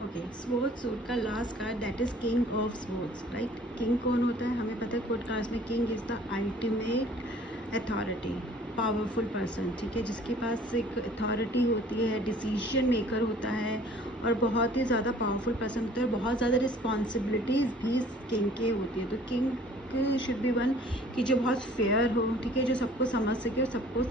Okay, swords suit का last card that is king of swords, right. King कौन होता है हमें पता है कोर्ट कार्ड्स में। King is the ultimate authority, powerful person, ठीक है, जिसके पास एक अथॉरिटी होती है, डिसीजन मेकर होता है और बहुत ही ज़्यादा पावरफुल पर्सन होता है और बहुत ज़्यादा रिस्पॉन्सिबिलिटीज़ भी किंग के होती है। तो किंग शुड बी वन कि जो बहुत फेयर हो, ठीक है, जो सबको समझ सके और सबको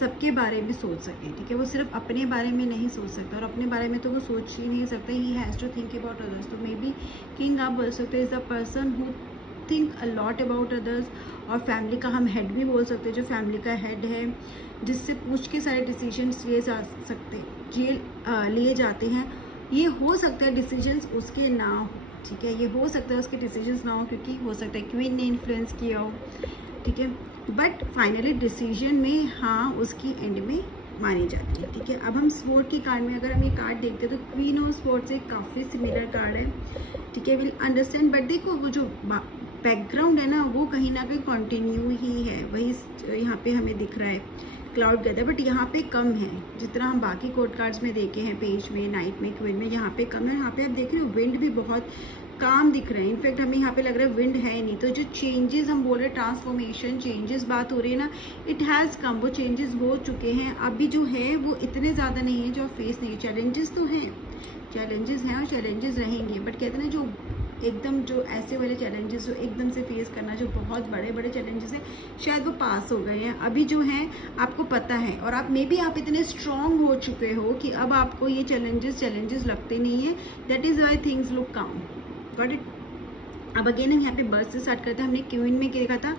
सबके बारे में सोच सके, ठीक है। वो सिर्फ अपने बारे में नहीं सोच सकता और अपने बारे में तो वो सोच ही नहीं सकता, he has to think about others. तो मे बी किंग आप बोल सकते हो is the person who think a lot about others. और फैमिली का हम हेड भी बोल सकते हैं, जो फैमिली का हेड है, जिससे पूछ के सारे डिसीजंस लिए जाते हैं। ये हो सकता है डिसीजंस उसके ना हो, ठीक है, ये हो सकता है उसके डिसीजंस ना हो क्योंकि हो सकता है क्वीन ने इन्फ्लुएंस किया हो, ठीक है, बट फाइनली डिसीजन में हाँ उसकी एंड में मानी जाती है, ठीक है। अब हम स्वॉर्ड की कार्ड में अगर हम ये कार्ड देखते हैं तो क्वीन ऑफ स्वॉर्ड से काफ़ी सिमिलर कार्ड है, ठीक है, विल अंडरस्टैंड। बट देखो वो जो बैकग्राउंड है ना वो कहीं ना कहीं कंटिन्यू ही है, वही यहाँ पे हमें दिख रहा है क्लाउड गैदर, बट यहाँ पे कम है जितना हम बाकी कोर्ट कार्ड्स में देखे हैं, पेज में, नाइट में, क्वीन में, यहाँ पे कम है। यहाँ पे आप देख रहे हो विंड भी बहुत काम दिख रहे हैं, इनफैक्ट हमें यहाँ पे लग रहा है विंड है नहीं। तो जो चेंजेस हम बोल रहे हैं, ट्रांसफॉर्मेशन चेंजेस बात हो रही है ना, इट हैज़ कम, वो चेंजेस हो चुके हैं। अभी जो है वो इतने ज़्यादा नहीं है जो फेस नहीं, चैलेंजेस तो हैं, चैलेंजेस हैं और चैलेंजेस रहेंगे, बट कहते हैं ना जो एकदम जो ऐसे वाले चैलेंजेस जो एकदम से फेस करना, जो बहुत बड़े बड़े चैलेंजेस हैं, शायद वो पास हो गए हैं। अभी जो हैं आपको पता है और आप मे बी आप इतने स्ट्रांग हो चुके हो कि अब आपको ये चैलेंजेस लगते नहीं है। That is why things look काम, गॉट इट। अब अगेन हम यहाँ पे बर्थ से स्टार्ट करते हैं। हमने क्वीन में क्या देखा था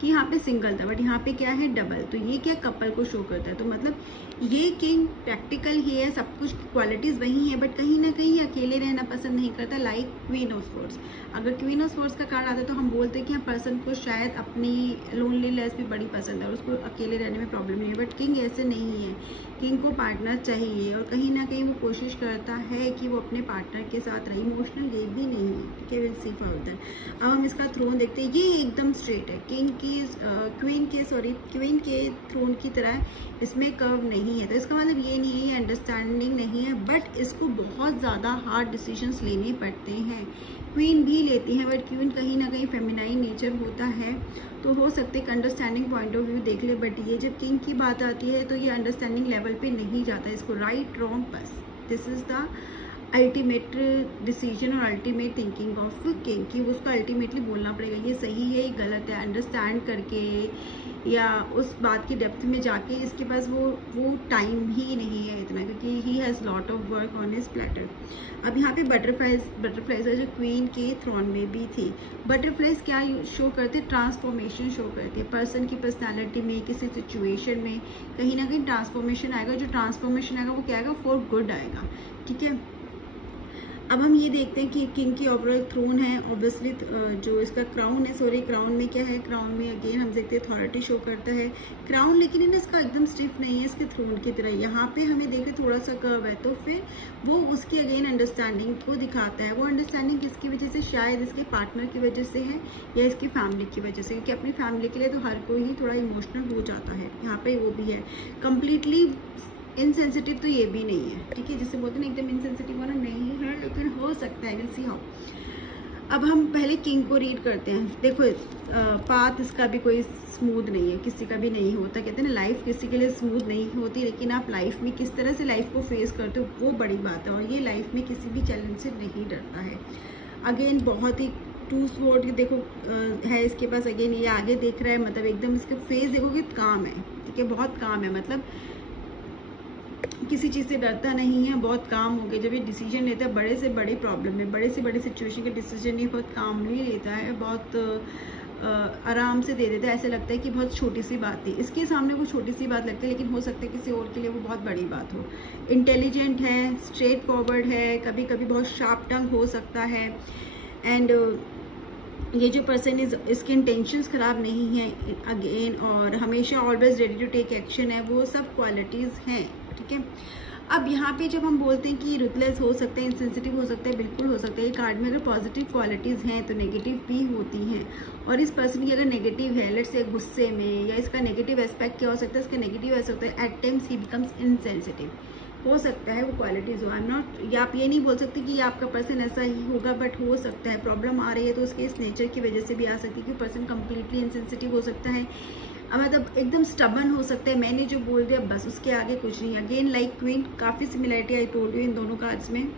कि यहाँ पे सिंगल था, बट यहाँ पे क्या है डबल, तो ये क्या कपल को शो करता है। तो मतलब ये किंग प्रैक्टिकल ही है, सब कुछ क्वालिटीज़ वही है, बट कहीं ना कहीं अकेले रहना पसंद नहीं करता, लाइक क्वीन ऑफ स्वॉर्ड्स। अगर क्वीन ऑफ स्वॉर्ड्स का कार्ड आता है तो हम बोलते हैं कि हाँ पर्सन को शायद अपनी लोनलीनेस भी बड़ी पसंद है और उसको अकेले रहने में प्रॉब्लम नहीं है, बट किंग ऐसे नहीं है। किंग को पार्टनर चाहिए और कहीं ना कहीं वो कोशिश करता है कि वो अपने पार्टनर के साथ रहे, इमोशनल ये भी नहीं है, ठीक है, विल सी फर्दर। अब हम इसका थ्रोन देखते हैं, ये एकदम स्ट्रेट है, क्वीन के थ्रोन की तरह इसमें कर्व नहीं है। तो इसका मतलब ये नहीं है, ये अंडरस्टैंडिंग नहीं है, बट इसको बहुत ज़्यादा हार्ड डिसीजंस लेने पड़ते हैं। क्वीन भी लेती है, बट क्वीन कहीं ना कहीं फेमिनाइन नेचर होता है, तो हो सकते हैं अंडरस्टैंडिंग पॉइंट ऑफ व्यू देख ले, बट ये जब किंग की बात आती है तो ये अंडरस्टैंडिंग लेवल पे नहीं जाता, इसको राइट रॉन्ग बस this is the ultimate decision और अल्टीमेट थिंकिंग ऑफ किंग की उसको अल्टीमेटली बोलना पड़ेगा ये सही है ये गलत है, अंडरस्टैंड करके या उस बात की डेप्थ में जाके। इसके पास वो टाइम ही नहीं है इतना, क्योंकि he has lot of work on his platter. अब यहाँ पे बटरफ्लाइज है जो क्वीन के थ्रोन में भी थी। बटरफ्लाइज क्या शो करते, ट्रांसफॉर्मेशन शो करते हैं पर्सन की पर्सनैलिटी में, किसी सिचुएशन में कहीं ना कहीं ट्रांसफॉर्मेशन आएगा। जो ट्रांसफॉर्मेशन आएगा वो क्या आएगा, फॉर गुड आएगा, ठीक है। अब हम ये देखते हैं कि किंग की ओवरऑल थ्रोन है, ऑब्वियसली जो इसका क्राउन है, सॉरी क्राउन में क्या है, क्राउन में अगेन हम देखते हैं अथॉरिटी शो करता है क्राउन, लेकिन है ना इसका एकदम स्टिफ नहीं है इसके थ्रोन की तरह। यहाँ पे हमें देखे थोड़ा सा कर्व है, तो फिर वो उसकी अगेन अंडरस्टैंडिंग को दिखाता है। वो अंडरस्टैंडिंग किसकी वजह से, शायद इसके पार्टनर की वजह से है या इसकी फैमिली की वजह से, क्योंकि अपनी फैमिली के लिए तो हर कोई ही थोड़ा इमोशनल हो जाता है। यहाँ पे वो भी है कम्प्लीटली इनसेंसिटिव, तो ये भी नहीं है, ठीक है, जिसे बोलते हैं एकदम इनसेंसिटिव होना नहीं है, लेकिन हो सकता है, विल सी हाउ। अब हम पहले किंग को रीड करते हैं। देखो पाथ इसका भी कोई स्मूथ नहीं है, किसी का भी नहीं होता। कहते हैं ना लाइफ किसी के लिए स्मूथ नहीं होती, लेकिन आप लाइफ में किस तरह से लाइफ को फेस करते हो वो बड़ी बात है, और ये लाइफ में किसी भी चैलेंज से नहीं डरता है। अगेन बहुत ही टू स्वॉर्ड देखो है इसके पास, अगेन ये आगे देख रहा है, मतलब एकदम इसके फेस देखोगे काम है, ठीक है, बहुत काम है, मतलब किसी चीज़ से डरता नहीं है, बहुत काम हो गया। जब ये डिसीजन लेता है बड़े से बड़ी प्रॉब्लम में, बड़े से बड़े सिचुएशन के डिसीजन ये बहुत कामली लेता है, बहुत आराम से दे देता है। ऐसे लगता है कि बहुत छोटी सी बात थी, इसके सामने वो छोटी सी बात लगती है, लेकिन हो सकता है किसी और के लिए वो बहुत बड़ी बात हो। इंटेलिजेंट है, स्ट्रेट फॉरवर्ड है, कभी कभी बहुत शार्प टंग हो सकता है, एंड ये जो पर्सन इसके इंटेंशंस ख़राब नहीं है अगेन, और हमेशा always ready to take action है, वो सब क्वालिटीज़ हैं, ठीक है। अब यहाँ पे जब हम बोलते हैं कि रुथलेस हो सकते हैं, इंसेंसिटिव हो सकते हैं, बिल्कुल हो सकता है। ये कार्ड में अगर पॉजिटिव क्वालिटीज़ हैं तो नेगेटिव भी होती हैं, और इस पर्सन की अगर नेगेटिव है, लेट्स से गुस्से में, या इसका नेगेटिव एस्पेक्ट क्या हो सकता है, इसका नेगेटिव ऐसा होता है at times he becomes insensitive, हो सकता है वो क्वालिटीज़ हो। आई एम नॉट, या आप ये नहीं बोल सकते कि ये आपका पर्सन ऐसा ही होगा, बट हो सकता है प्रॉब्लम आ रही है तो उसके इस नेचर की वजह से भी आ सकती है कि पर्सन कम्प्लीटली इनसेंसिटिव हो सकता है, मतलब एकदम स्टबन हो सकता है, मैंने जो बोल दिया बस उसके आगे कुछ नहीं। अगेन लाइक क्वीन, काफ़ी similarity I told you in दोनों कार्ड्स में।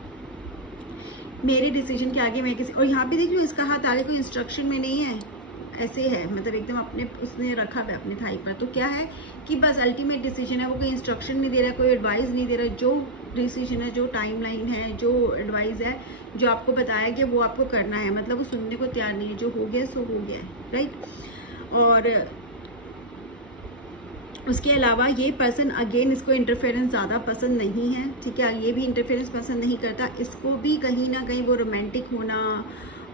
मेरे डिसीजन के आगे मैं किसी, और यहाँ पे देख लो इसका हाथ आगे कोई इंस्ट्रक्शन में नहीं है, ऐसे है, मतलब एकदम अपने उसने रखा है अपने थाई पर। तो क्या है कि बस अल्टीमेट डिसीजन है, वो कोई इंस्ट्रक्शन नहीं दे रहा है, कोई एडवाइस नहीं दे रहा है, जो डिसीजन है, जो टाइमलाइन है, जो एडवाइस है, जो आपको बताया गया वो आपको करना है, मतलब वो सुनने को तैयार नहीं है, जो हो गया सो हो गया है, राइट। और उसके अलावा ये पर्सन अगेन इसको इंटरफेरेंस ज़्यादा पसंद नहीं है, ठीक है, ये भी इंटरफेरेंस पसंद नहीं करता, इसको भी कहीं ना कहीं वो रोमांटिक होना,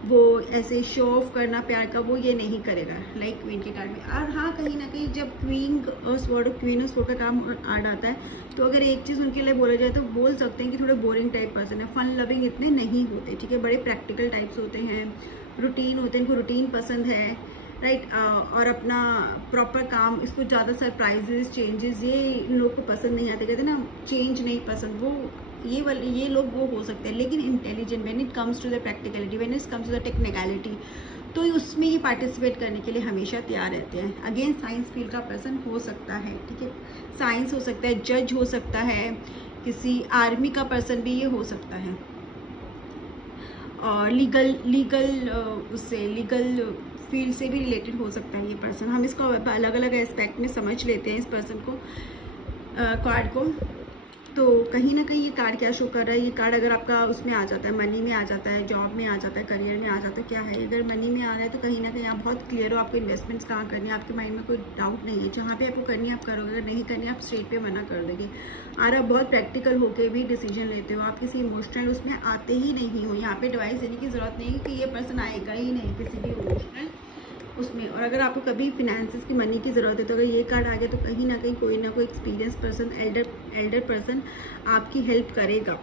वो ऐसे शो ऑफ करना प्यार का, वो ये नहीं करेगा लाइक क्वीन के कार्ड में। और हाँ, कहीं ना कहीं जब क्वीन और स्वॉर्ड का काम आड़ आता है तो अगर एक चीज़ उनके लिए बोला जाए तो बोल सकते हैं कि थोड़े बोरिंग टाइप पर्सन है, फन लविंग इतने नहीं होते, ठीक है, बड़े प्रैक्टिकल टाइप्स होते हैं, रूटीन होते हैं, इनको रूटीन पसंद है, राइट। और अपना प्रॉपर काम, इसको ज़्यादा सरप्राइजेस चेंजेस ये इन लोग को पसंद नहीं आते, कहते हैं ना चेंज नहीं पसंद, वो ये लोग वो हो सकते हैं, लेकिन intelligent when it comes to the practicality, when it comes to the technicality, तो उसमें ही पार्टिसिपेट करने के लिए हमेशा तैयार रहते हैं। अगेन साइंस फील्ड का पर्सन हो सकता है, ठीक है, साइंस हो सकता है, जज हो सकता है, किसी आर्मी का पर्सन भी ये हो सकता है, और लीगल उससे लीगल फील्ड से भी रिलेटेड हो सकता है ये पर्सन। हम इसको अलग अलग एस्पेक्ट में समझ लेते हैं इस पर्सन को, कार्ड को। तो कहीं ना कहीं ये कार्ड क्या शो कर रहा है, ये कार्ड अगर आपका उसमें आ जाता है, मनी में आ जाता है, जॉब में आ जाता है, करियर में आ जाता है, क्या है, अगर मनी में आ रहा है तो कहीं ना कहीं आप बहुत क्लियर हो, आपको इन्वेस्टमेंट्स कहाँ करनी है, आपके माइंड में कोई डाउट नहीं है, जहाँ पे आपको करनी है आप करोगे, अगर नहीं करनी आप स्ट्रेट पे मना कर दोगे। और आप बहुत प्रैक्टिकल होकर भी डिसीजन लेते हो, आप किसी इमोशनल उसमें आते ही नहीं हो, यहाँ पे एडवाइस देने की ज़रूरत नहीं है कि ये पर्सन आएगा ही नहीं किसी भी इमोशनल उसमें। और अगर आपको कभी फिनेंसेस की मनी की ज़रूरत है तो अगर ये कार्ड आ गया तो कहीं ना कोई एक्सपीरियंस पर्सन, एल्डर पर्सन आपकी हेल्प करेगा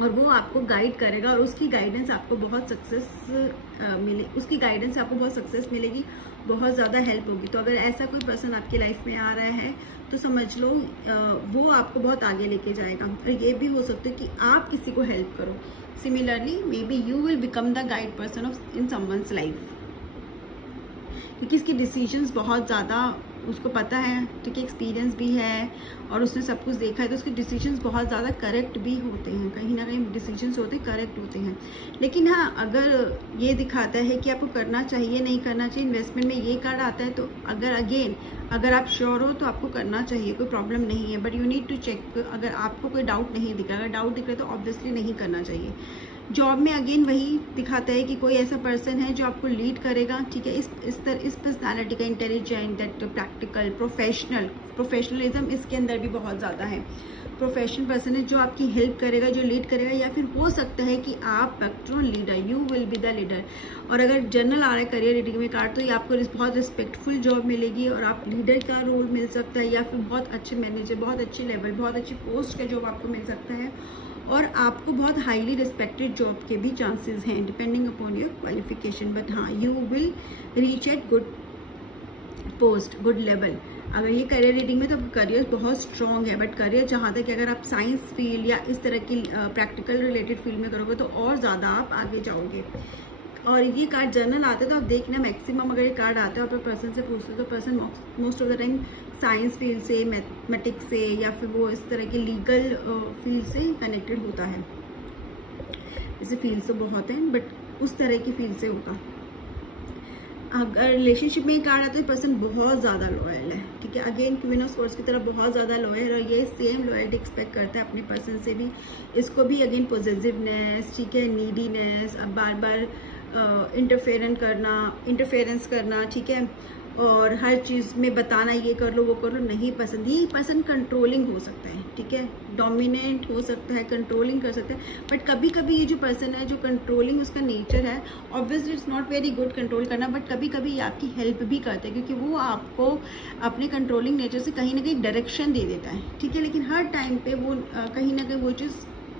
और वो आपको गाइड करेगा, और उसकी गाइडेंस आपको बहुत सक्सेस उसकी गाइडेंस से आपको बहुत सक्सेस मिलेगी, बहुत ज़्यादा हेल्प होगी। तो अगर ऐसा कोई पर्सन आपकी लाइफ में आ रहा है तो समझ लो वो आपको बहुत आगे लेके जाएगा। और ये भी हो सकता है कि आप किसी को हेल्प करो। Similarly may be you will become the guide person of in someone's life, क्योंकि इसके डिसीजंस बहुत ज़्यादा उसको पता है, ठीक है, एक्सपीरियंस भी है और उसने सब कुछ देखा है, तो उसके डिसीजंस बहुत ज़्यादा करेक्ट भी होते हैं, कहीं ना कहीं डिसीजंस होते हैं करेक्ट होते हैं। लेकिन हाँ, अगर ये दिखाता है कि आपको करना चाहिए नहीं करना चाहिए, इन्वेस्टमेंट में ये कार्ड आता है, तो अगर आप श्योर हो तो आपको करना चाहिए, कोई प्रॉब्लम नहीं है, but you need to check. अगर आपको कोई डाउट नहीं दिख रहा, अगर डाउट दिख रहा है तो ऑब्वियसली नहीं करना चाहिए। जॉब में अगेन वही दिखाता है कि कोई ऐसा पर्सन है जो आपको लीड करेगा, ठीक है, इस पर्सनालिटी का, इंटेलिजेंट, दैट प्रैक्टिकल, प्रोफेशनलिज्म इसके अंदर भी बहुत ज़्यादा है। प्रोफेशनल पर्सन है जो आपकी हेल्प करेगा, जो लीड करेगा, या फिर हो सकता है कि आप actual leader, you will be the leader. और अगर जनरल आ रहा है करियर रीडिंग में कार्ड, तो ये आपको बहुत रिस्पेक्टफुल जॉब मिलेगी और आप लीडर का रोल मिल सकता है, या फिर बहुत अच्छे मैनेजर, बहुत अच्छे लेवल, बहुत अच्छी पोस्ट का जॉब आपको मिल सकता है, और आपको बहुत हाईली रिस्पेक्टेड जॉब के भी चांसेस हैं depending upon your qualification. But हाँ, you will reach at good post, good level. अगर ये करियर रीडिंग में तो करियर बहुत स्ट्रॉन्ग है, बट करियर जहाँ तक कि अगर आप साइंस फील्ड या इस तरह की प्रैक्टिकल रिलेटेड फील्ड में करोगे तो और ज़्यादा आप आगे जाओगे। और ये कार्ड जर्नल आते हैं तो आप देखना, मैक्सिमम अगर ये कार्ड आते हैं और पर्सन से पूछते हो तो person most of the time science field से, मैथमेटिक्स से, या फिर वो इस तरह की लीगल फील्ड से कनेक्टेड होता है। जैसे फील्ड तो बहुत हैं बट उस तरह की फील्ड से होता। अगर रिलेशनशिप में कार्ड आता है तो पर्सन बहुत ज़्यादा लॉयल है, ठीक है, अगेन क्वीन ऑफ स्वॉर्ड्स की तरह बहुत ज़्यादा लॉयल, और ये सेम लॉयल्टी एक्सपेक्ट करता है अपने पर्सन से भी। इसको भी अगेन पॉजिटिवनेस, ठीक है, नीडीनेस, अब बार बार इंटरफेरेंस करना, ठीक है, और हर चीज़ में बताना ये कर लो वो कर लो नहीं पसंद। ये पर्सन कंट्रोलिंग हो सकता है, ठीक है, डोमिनेंट हो सकता है, कंट्रोलिंग कर सकता है, बट कभी कभी ये जो पर्सन है जो कंट्रोलिंग उसका नेचर है, obviously it's not very good control करना, बट कभी कभी ये आपकी हेल्प भी करता है क्योंकि वो आपको अपने कंट्रोलिंग नेचर से कहीं ना कहीं डायरेक्शन दे देता है, ठीक है, लेकिन हर टाइम पे वो कहीं ना कहीं वो चीज़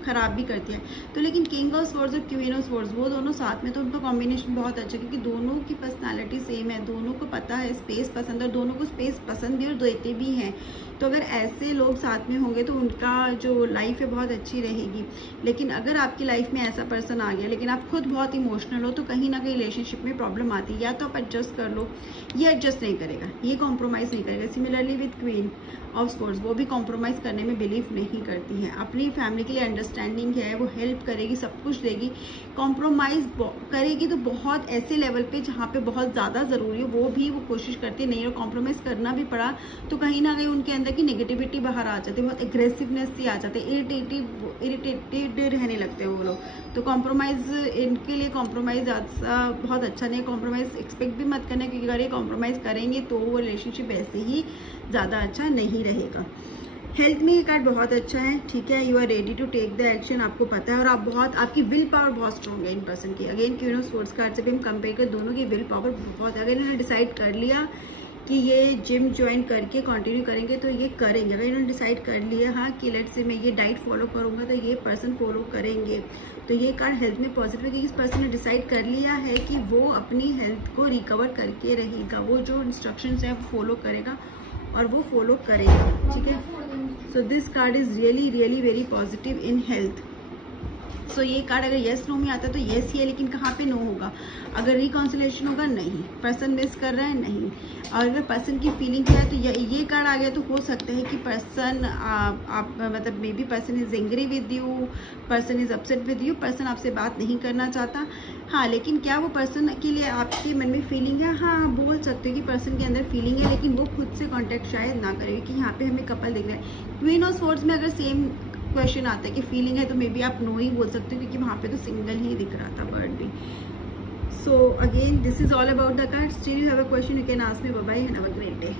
ख़राब भी करती है। तो लेकिन किंग ऑफ स्वॉर्ड्स और क्वीन ऑफ स्वॉर्ड्स वो दोनों साथ में, तो उनका कॉम्बिनेशन बहुत अच्छा है, क्योंकि दोनों की पर्सनालिटी सेम है, दोनों को पता है स्पेस पसंद है और दोनों को स्पेस पसंद भी और देते भी हैं। तो अगर ऐसे लोग साथ में होंगे तो उनका जो लाइफ है बहुत अच्छी रहेगी। लेकिन अगर आपकी लाइफ में ऐसा पर्सन आ गया लेकिन आप खुद बहुत इमोशनल हो, तो कहीं ना कहीं रिलेशनशिप में प्रॉब्लम आती है। या तो आप एडजस्ट कर लो, ये एडजस्ट नहीं करेगा, ये कॉम्प्रोमाइज़ नहीं करेगा। Similarly with queen of swords, वो भी कॉम्प्रोमाइज़ करने में बिलीव नहीं करती है, अपनी फैमिली के लिए अंडरस्टैंडिंग है, वो हेल्प करेगी, सब कुछ देगी। कॉम्प्रोमाइज़ करेगी तो बहुत ऐसे लेवल पे जहाँ पे बहुत ज़्यादा ज़रूरी हो वो भी वो कोशिश करती नहीं, और कॉम्प्रोमाइज़ करना भी पड़ा तो कहीं ना कहीं उनके अंदर की नेगेटिविटी बाहर आ जाती है, बहुत एग्रेसिवनेस सी आ जाती है, इरिटेटेड रहने लगते हैं वो लोग। तो कॉम्प्रोमाइज़ इनके लिए कॉम्प्रोमाइज़ बहुत अच्छा नहीं है। कॉम्प्रोमाइज़ एक्सपेक्ट भी मत करना, क्योंकि अगर ये कॉम्प्रोमाइज़ करेंगे तो वो रिलेशनशिप ऐसे ही ज़्यादा अच्छा नहीं रहेगा। हेल्थ में ये कार्ड बहुत अच्छा है, ठीक है। You are ready to take the action, आपको पता है, और आप बहुत, आपकी विल पावर बहुत स्ट्रॉन्ग है इन पर्सन की। Again queen of swords card से भी हम कंपेयर कर, दोनों की विल पावर बहुत है। अगर इन्होंने डिसाइड कर लिया कि ये जिम ज्वाइन करके कंटिन्यू करेंगे तो ये करेंगे। अगर इन्होंने डिसाइड कर लिया हाँ कि लेट्स से मैं ये डाइट फॉलो करूँगा तो ये पर्सन फॉलो करेंगे। तो ये कार्ड हेल्थ में पॉजिटिव है, क्योंकि इस पर्सन ने डिसाइड कर लिया है कि वो अपनी हेल्थ को रिकवर करके रहेगा, वो जो इंस्ट्रक्शंस है वो फॉलो करेगा और वो फॉलो करेगा, ठीक है। So this card is really really very positive in health. So ये कार्ड अगर येस नो में आता है तो येस ही है, लेकिन कहाँ पे नो होगा? अगर रिकॉन्सिलेशन होगा नहीं, पर्सन मिस कर रहा है नहीं, और अगर पर्सन की फीलिंग क्या है तो ये कार्ड आ गया तो हो सकता है कि पर्सन आप मतलब may be person is angry with you, person is upset with you, person आपसे बात नहीं करना चाहता। हाँ, लेकिन क्या वो पर्सन के लिए आपके मन में फीलिंग है? हाँ, बोल सकते हो कि पर्सन के अंदर फीलिंग है, लेकिन वो खुद से कॉन्टैक्ट शायद ना करे, क्योंकि यहाँ पे हमें कपल दिख रहा है। क्वीन ऑफ स्वॉर्ड्स में अगर सेम क्वेश्चन आता है कि फीलिंग है तो मे बी आप नो ही बोल सकते हो, क्योंकि वहाँ पे तो सिंगल ही दिख रहा था वर्ड भी। So again this is all about the card. Still you have a question, you can ask me. Bye bye, have a great day.